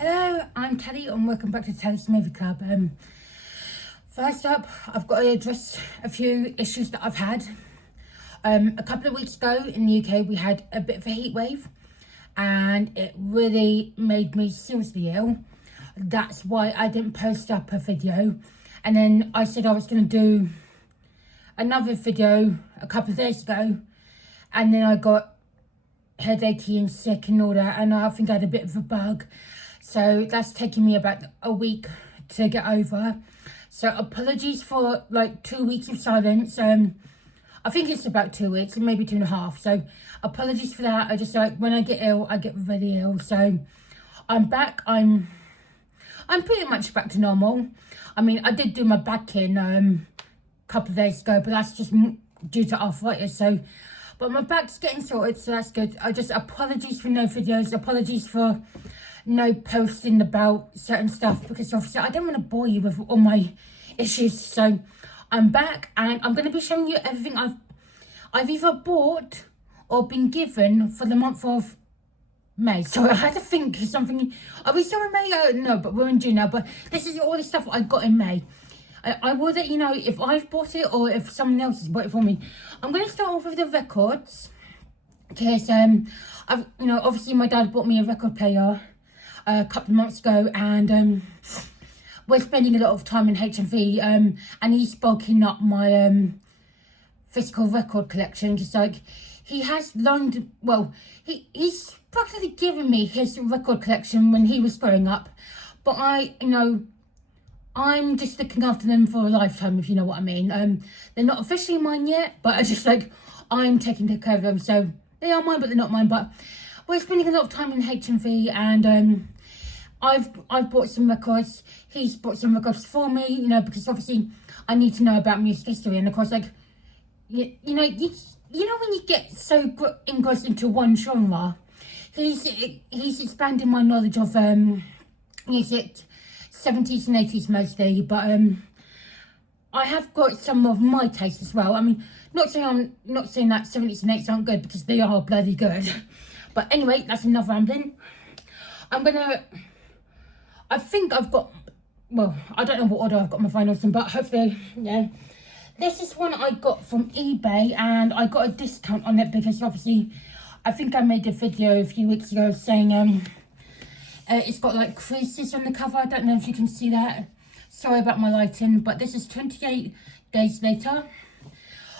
Hello, I'm Teddy and welcome back to Teddy's Movie Club. First up, I've got to address a few issues that I've had. A couple of weeks ago in the UK, we had a bit of a heat wave and it really made me seriously ill. That's why I didn't post up a video. And then I said I was going to do another video a couple of days ago. And then I got headachy and sick and all that. And I think I had a bit of a bug. So that's taken me about a week to get over. So apologies for like 2 weeks of silence. I think it's about 2 weeks, maybe 2.5. So apologies for that. I just like when I get ill, I get really ill. So I'm back. I'm pretty much back to normal. I mean, I did do my back in a couple of days ago, but that's just due to arthritis. So, but my back's getting sorted, so that's good. I just apologies for no videos. Apologies for no posting about certain stuff, because obviously I don't want to bore you with all my issues. So I'm back and I'm going to be showing you everything I've either bought or been given for the month of May. So I had to think of something. Are we still in May? No, but we're in June now. But this is all the stuff I got in May. I will let you know if I've bought it or if someone else has bought it for me. I'm going to start off with the records, because I've, obviously my dad bought me a record player a couple of months ago, and we're spending a lot of time in HMV, and he's bulking up my physical record collection. Just like he has loaned, well, he's practically given me his record collection when he was growing up, but I'm just looking after them for a lifetime, if you know what I mean. They're not officially mine yet, but I just like, I'm taking care of them, so they are mine, but they're not mine. But we're spending a lot of time in HMV, and I've bought some records. He's bought some records for me, because obviously I need to know about music history. And of course, like, you know when you get so engrossed into one genre, he's expanding my knowledge of music, 70s and 80s mostly. But I have got some of my taste as well. I mean, I'm not saying that 70s and 80s aren't good, because they are bloody good. But anyway, that's enough rambling. I think I've got, well, I don't know what order I've got my finals in, but hopefully, yeah. This is one I got from eBay, and I got a discount on it because obviously, I think I made a video a few weeks ago saying it's got like creases on the cover. I don't know if you can see that. Sorry about my lighting, but this is 28 days later.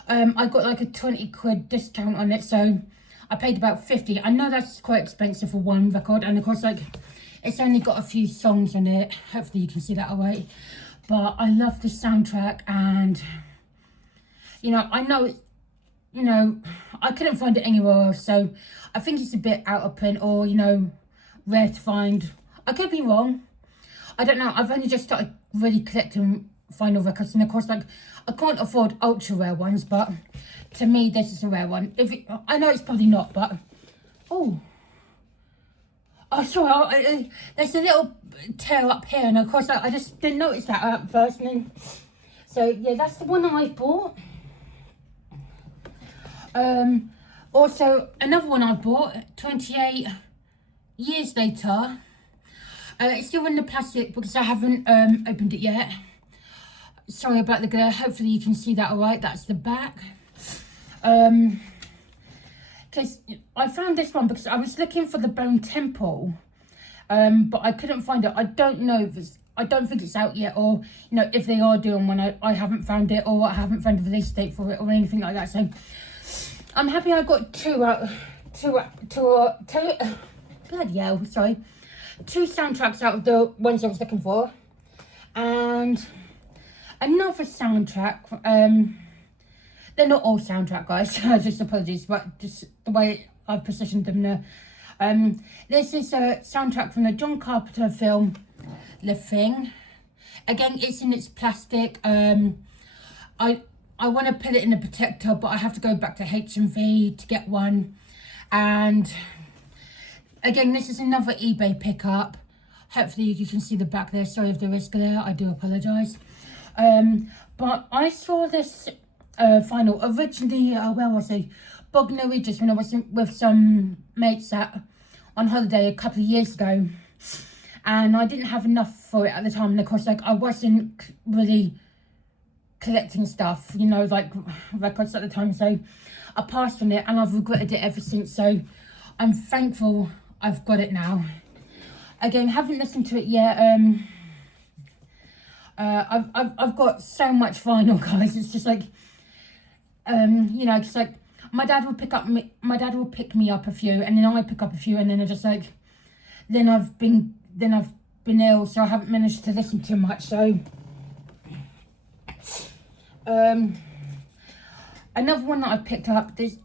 I got like a 20 quid discount on it, so I paid about 50. I know that's quite expensive for one record, and of course, like, it's only got a few songs on it. Hopefully you can see that all right. But I love the soundtrack, and I know, I couldn't find it anywhere else, so I think it's a bit out of print, or rare to find. I could be wrong. I don't know. I've only just started really collecting vinyl records, and of course, like, I can't afford ultra rare ones, but to me this is a rare one. I know it's probably not, but sorry, there's a little tear up here, and of course I just didn't notice that at first. And then, so yeah, that's the one that I bought. Also another one I bought 28 years later. It's still in the plastic because I haven't opened it yet. Sorry about the glare. Hopefully you can see that all right. That's the back. Because I found this one because I was looking for the Bone Temple, but I couldn't find it. I don't know I don't think it's out yet, or if they are doing one, I haven't found it, or I haven't found a release date for it or anything like that. So I'm happy I got two bloody hell, sorry, 2 soundtracks out of the ones I was looking for, and another soundtrack. They're not all soundtrack, guys. Just apologies, but just the way I've positioned them there. This is a soundtrack from the John Carpenter film, The Thing. Again, it's in its plastic. I want to put it in a protector, but I have to go back to HMV to get one. And again, this is another eBay pickup. Hopefully you can see the back there. Sorry if there is glare. I do apologise. But I saw this vinyl originally, where was I? Bognor Regis, when I was with some mates on holiday a couple of years ago. and I didn't have enough for it at the time. And of course, like, I wasn't really collecting stuff, you know, like records at the time, so I passed on it, and I've regretted it ever since. So I'm thankful I've got it now. Again, haven't listened to it yet. I've got so much vinyl, guys. It's just like, you know, it's like my dad will pick me up a few, and then I pick up a few, and then I just like, then I've been ill, so I haven't managed to listen to much. So another one that I've picked up, this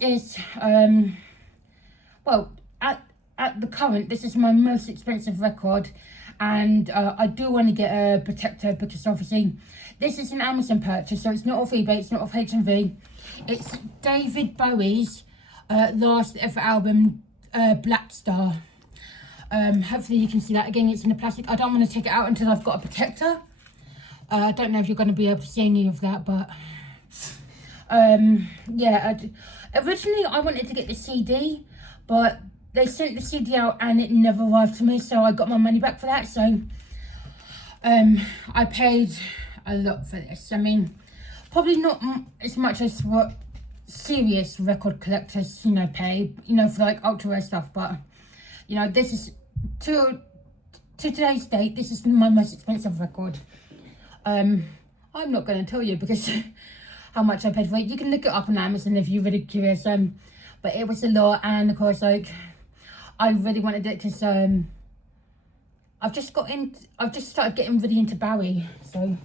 is well, at the current, this is my most expensive record, and I do want to get a protector, because obviously this is an Amazon purchase, so it's not off eBay, it's not off HMV. It's David Bowie's last ever album, Black Star. Hopefully you can see that. Again, it's in a plastic. I don't want to take it out until I've got a protector. I don't know if you're going to be able to see any of that, but yeah. Originally I wanted to get the CD, but they sent the CD out and it never arrived to me, so I got my money back for that. So I paid a lot for this. I mean, probably not as much as what serious record collectors, you know, pay, you know, for like ultra rare stuff, but you know, this is to today's date, this is my most expensive record. I'm not going to tell you because how much I paid for it. You can look it up on Amazon if you're really curious. But it was a lot, and of course, like, I really wanted it because I've just started getting really into Bowie. So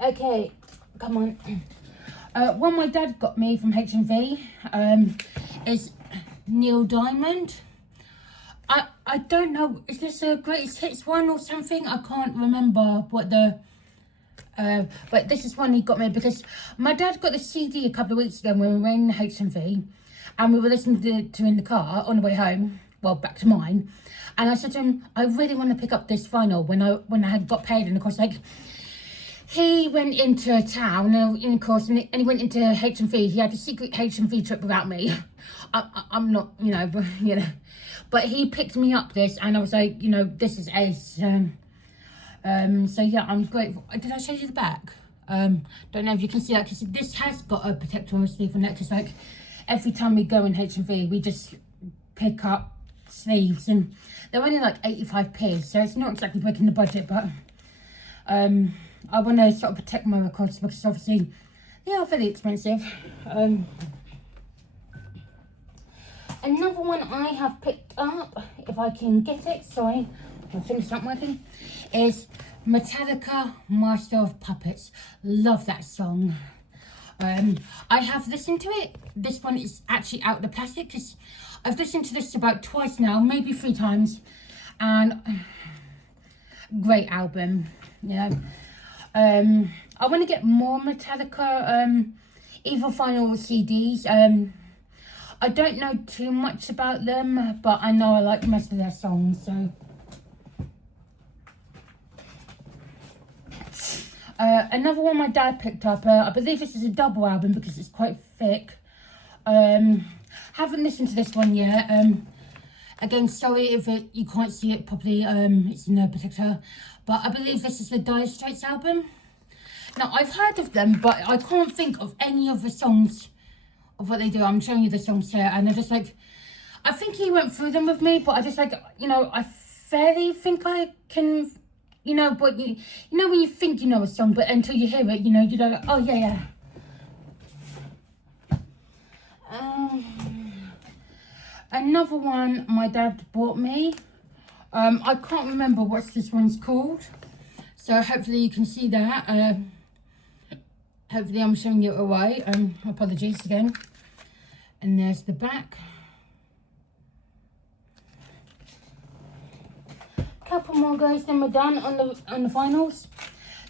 okay, come on. One my dad got me from HMV is Neil Diamond. I don't know, is this a greatest hits one or something? I can't remember what the but this is one he got me, because my dad got the CD a couple of weeks ago when we were in HMV, and we were listening to in the car on the way home, well, back to mine, and I said to him, I really want to pick up this vinyl when I had got paid. And of course, like, he went into town, of course, and he went into HMV. He had a secret HMV trip without me. I'm not, you know, but he picked me up this, and I was like, you know, this is ace. So yeah, I'm grateful. Did I show you the back? Don't know if you can see that, because this has got a protector on sleeve on it, because like every time we go in HMV, we just pick up sleeves, and they're only like 85p, so it's not exactly breaking the budget, but I want to sort of protect my records, because obviously they are very expensive. Another one I have picked up, if I can get it, sorry, my fingers not working, is Metallica, Master of Puppets. Love that song. I have listened to it. This one is actually out of the plastic, because I've listened to this about twice now, maybe 3 times, and great album, you know. I want to get more Metallica, either vinyl or CDs. I don't know too much about them, but I know I like most of their songs, so. Another one my dad picked up, I believe this is a double album because it's quite thick. Haven't listened to this one yet. Again, sorry if you can't see it properly, it's no protector, but I believe this is the Dire Straits album. Now, I've heard of them, but I can't think of any of the songs of what they do. I'm showing you the songs here, and they're just like, I think he went through them with me, but I just like, you know, I fairly think I can, you know, but you know when you think you know a song, but until you hear it, you know, you go, oh yeah. Another one my dad bought me. I can't remember what this one's called, so hopefully you can see that. Hopefully I'm showing you all right. Apologies again. And there's the back. Couple more, guys, then we're done on the vinyls.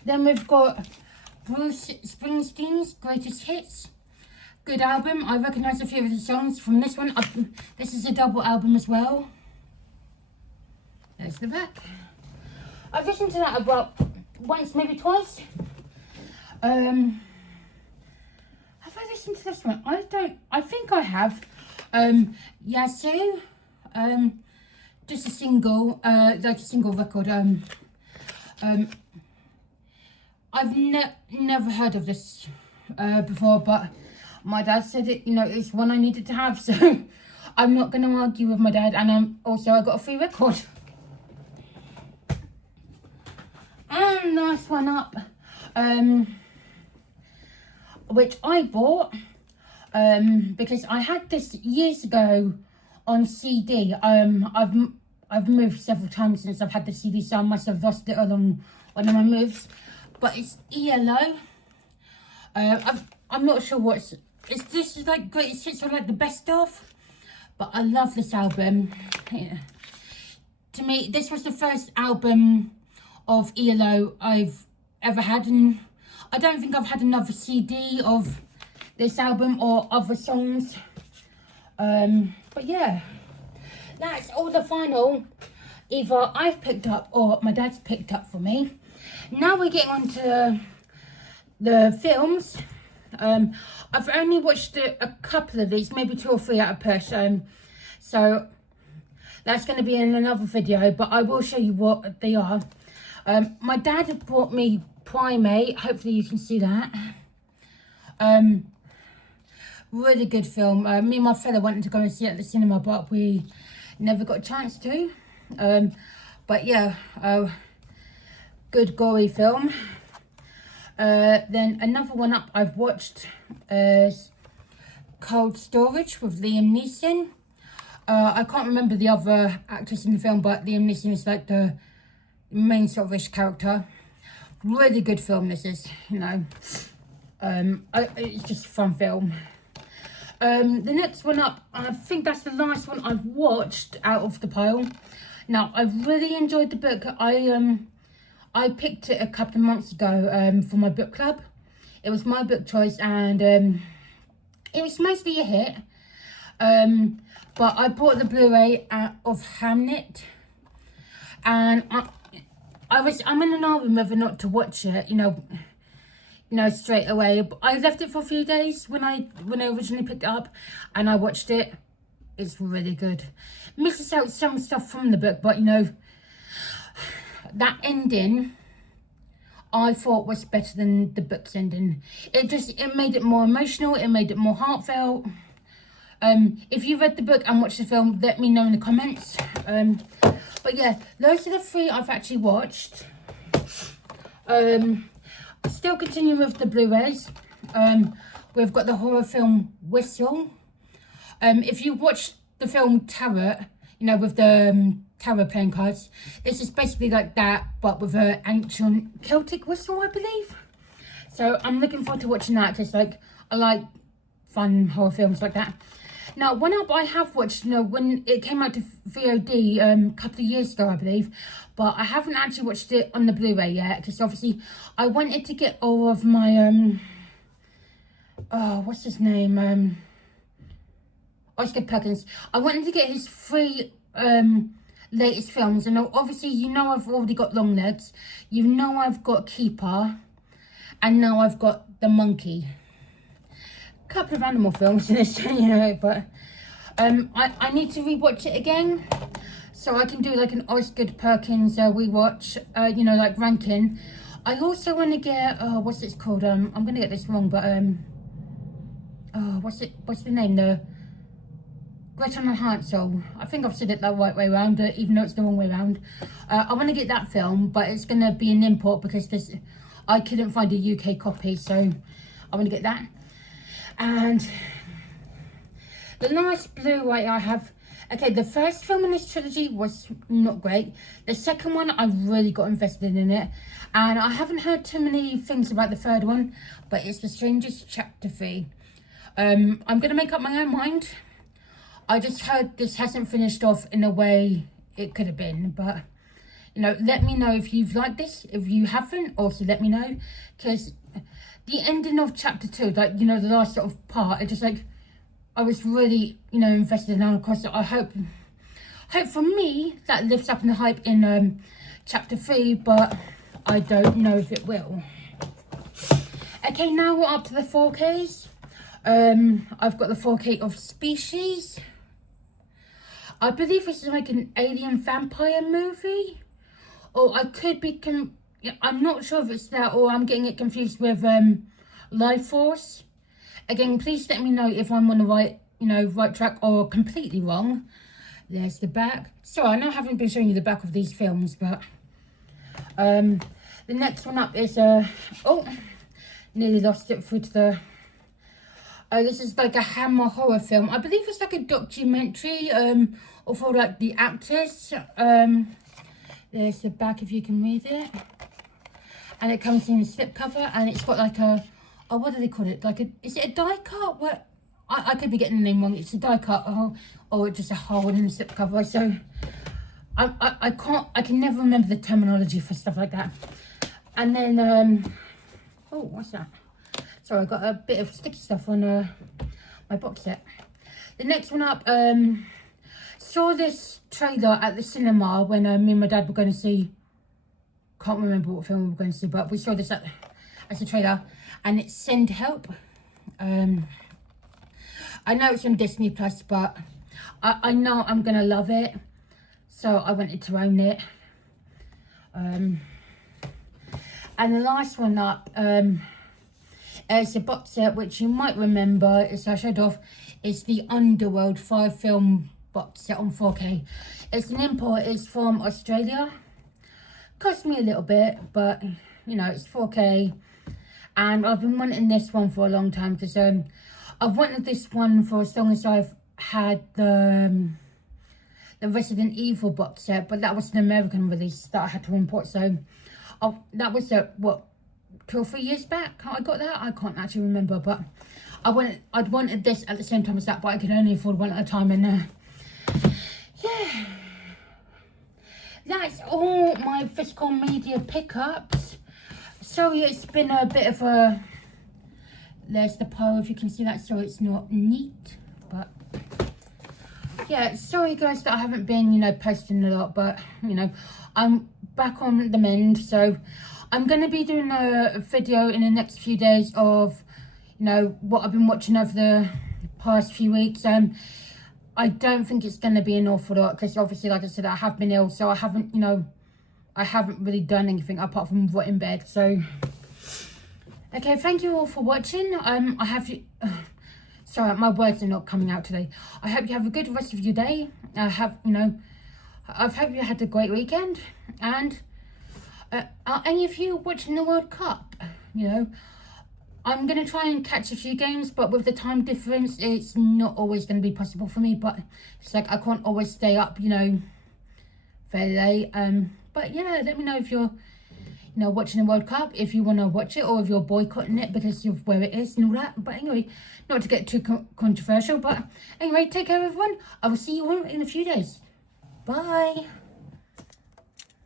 Then we've got Bruce Springsteen's Greatest Hits. Good album. I recognise a few of the songs from this one. This is a double album as well. There's the back. I've listened to that about once, maybe twice. Have I listened to this one? I think I have. Yazoo. just a single, like a single record. I've never heard of this before, but my dad said it, you know, it's one I needed to have, so I'm not going to argue with my dad. And also I got a free record. And last one up, which I bought because I had this years ago on CD. I've moved several times since I've had the CD, so I must have lost it along one of my moves. But it's ELO. I'm not sure what's. This is like greatest hits or like the best of. But I love this album. Yeah. To me, this was the first album of ELO I've ever had, and I don't think I've had another CD of this album or other songs. But yeah, that's all the final either I've picked up or my dad's picked up for me. Now we're getting on to the films. I've only watched a couple of these, maybe 2 or 3 out of push. So that's going to be in another video, but I will show you what they are. My dad had brought me Primate. Hopefully you can see that. Really good film. Me and my fella wanted to go and see it at the cinema, but we never got a chance to. But yeah, good gory film. Then another one up I've watched is Cold Storage with Liam Neeson. I can't remember the other actress in the film, but Liam Neeson is like the main sort of ish character. Really good film this is, you know. It's just a fun film. The next one up, I think that's the last one I've watched out of the pile. Now, I really enjoyed the book. I picked it a couple of months ago for my book club. It was my book choice, and it was mostly a hit. But I bought the Blu-ray of Hamnet, and I'm in an argument whether not to watch it, you know, straight away. But I left it for a few days when I originally picked it up, and I watched it. It's really good. Misses out some stuff from the book, but you know, that ending I thought was better than the book's ending. It made it more emotional. It made it more heartfelt. If you read the book and watched the film, let me know in the comments. But yeah, those are the 3 I've actually watched. Still continuing with the Blu-rays. We've got the horror film Whistle. If you watch the film Tarot, you know, with the tarot playing cards, this is basically like that, but with an ancient Celtic whistle, I believe. So I'm looking forward to watching that, because like I like fun horror films like that. Now, one up I have watched, you know, when it came out to VOD a couple of years ago, I believe, but I haven't actually watched it on the Blu-ray yet, because obviously I wanted to get all of my what's his name, Oscar Perkins. I wanted to get his 3 latest films, and obviously, you know, I've already got Longlegs, you know, I've got Keeper, and now I've got The Monkey. Couple of animal films in this, you know, but I need to rewatch it again, so I can do like an Oscar Perkins rewatch, you know, like ranking. I also want to get what's it called? I'm gonna get this wrong, but what's the name? The Gretel and Hansel. I think I've said it the right way around, even though it's the wrong way around. I want to get that film, but it's gonna be an import because I couldn't find a UK copy, so I want to get that. And the last Blu-ray I have, okay, the first film in this trilogy was not great. The second one, I really got invested in it, and I haven't heard too many things about the third one, but it's The Strangers Chapter 3. I'm gonna make up my own mind. I just heard this hasn't finished off in a way it could have been, but you know, let me know if you've liked this. If you haven't, also let me know, because the ending of chapter 2, like, you know, the last sort of part, it just like, I was really, you know, invested in it. Of course, I hope for me that lifts up in the hype in chapter 3, but I don't know if it will. Okay, now we're up to the 4Ks. I've got the 4K of Species. I believe it's like an alien vampire movie. Or I could be, I'm not sure if it's that or I'm getting it confused with Life Force. Again, please let me know if I'm on the right track or completely wrong. There's the back. So I know I haven't been showing you the back of these films, but the next one up is oh, nearly lost it through to the. This is like a Hammer horror film. I believe it's like a documentary of all like the actors. There's the back if you can read it, and it comes in a slipcover, and it's got like a, oh, what do they call it? Like a, is it a die cut? What? I could be getting the name wrong. It's a die cut, or it's just a hole in the slipcover. So I can never remember the terminology for stuff like that. And then oh, what's that? Sorry, I got a bit of sticky stuff on my box set. The next one up, saw this trailer at the cinema when me and my dad were going to see, can't remember what film we were going to see, but we saw this as a trailer, and it's Send Help. I know it's on Disney Plus, but I know I'm going to love it, so I wanted to own it. And the last one up, it's a box set which you might remember, as I showed off, is the Underworld 5 film box set on 4K. It's an import, it's from Australia. Cost me a little bit, but you know, it's 4K. And I've been wanting this one for a long time because I've wanted this one for as long as I've had the Resident Evil box set, but that was an American release that I had to import. So that was what, 2 or 3 years back I got that. I can't actually remember, but I'd wanted this at the same time as that, but I could only afford one at a time. And yeah, that's all my physical media pickups. Sorry, it's been a bit of a, there's the pile if you can see that, so it's not neat, but yeah, sorry guys that I haven't been, posting a lot, but I'm back on the mend. So I'm going to be doing a video in the next few days of, what I've been watching over the past few weeks. I don't think it's going to be an awful lot because obviously, like I said, I have been ill, so I haven't really done anything apart from rot in bed. So, okay, thank you all for watching. Sorry, my words are not coming out today. I hope you have a good rest of your day. I hope you had a great weekend. And are any of you watching the World Cup? I'm going to try and catch a few games, but with the time difference, it's not always going to be possible for me. But it's like I can't always stay up, very late. But yeah, let me know if you're, watching the World Cup, if you want to watch it, or if you're boycotting it because of where it is and all that. But anyway, not to get too controversial, but anyway, take care everyone. I will see you all in a few days. Bye.